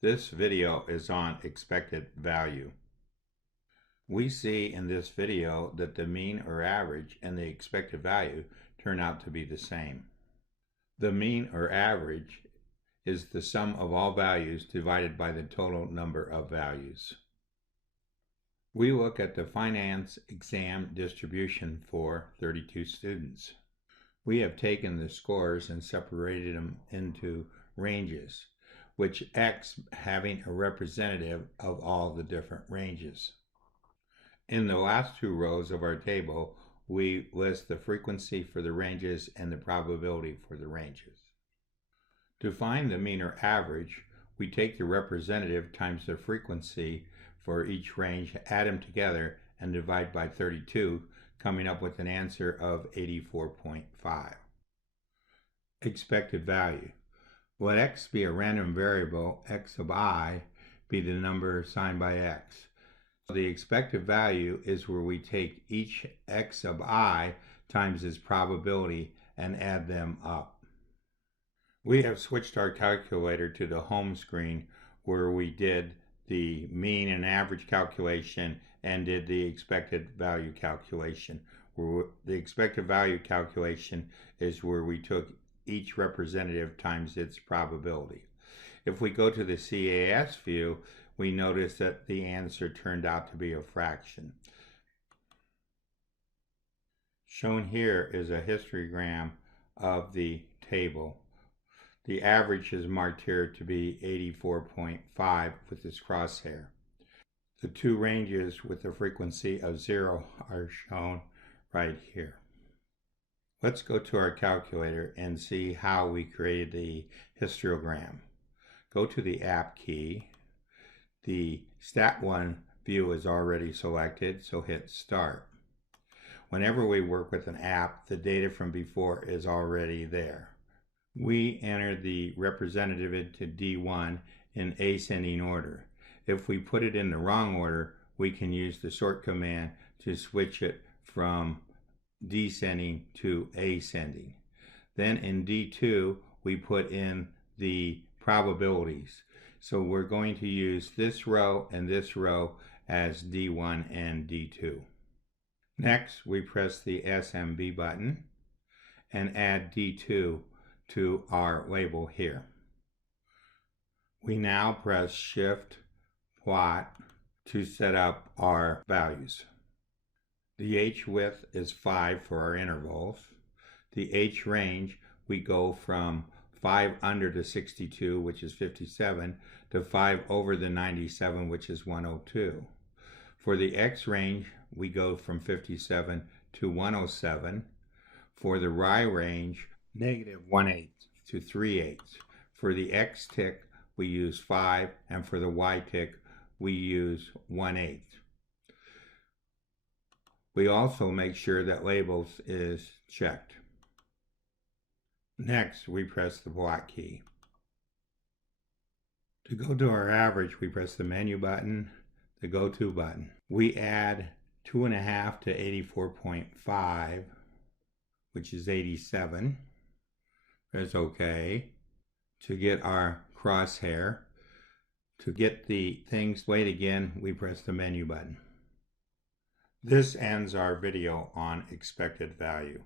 This video is on expected value. We see in this video that the mean or average and the expected value turn out to be the same. The mean or average is the sum of all values divided by the total number of values. We look at the finance exam distribution for 32 students. We have taken the scores and separated them into ranges, which X having a representative of all the different ranges. In the last two rows of our table, we list the frequency for the ranges and the probability for the ranges. To find the mean or average, we take the representative times the frequency for each range, add them together, and divide by 32, coming up with an answer of 84.5. Expected value. Let x be a random variable, x sub I be the number assigned by x. The expected value is where we take each x sub I times its probability and add them up. We have switched our calculator to the home screen where we did the mean and average calculation and did the expected value calculation. The expected value calculation is where we took each representative times its probability. If we go to the CAS view, we notice that the answer turned out to be a fraction. Shown here is a histogram of the table. The average is marked here to be 84.5 with this crosshair. The two ranges with a frequency of 0 are shown right here. Let's go to our calculator and see how we created the histogram. Go to the app key. The Stat1 view is already selected, so hit start. Whenever we work with an app, the data from before is already there. We enter the representative into D1 in ascending order. If we put it in the wrong order, we can use the sort command to switch it from descending to ascending. Then in D2, we put in the probabilities. So we're going to use this row and this row as D1 and D2. Next, we press the SMB button and add D2 to our label here. We now press Shift Plot to set up our values. The H width is 5 for our intervals. The H range, we go from 5 under the 62, which is 57, to 5 over the 97, which is 102. For the X range, we go from 57 to 107. For the Y range, negative 1/8 to 3/8. For the X tick, we use 5, and for the Y tick, we use 1/8. We also make sure that labels is checked. Next, we press the block key. To go to our average, we press the menu button, the go to button. We add 2.5 to 84.5, which is 87. Press OK. To get our crosshair, to get the thing displayed again, we press the menu button. This ends our video on expected value.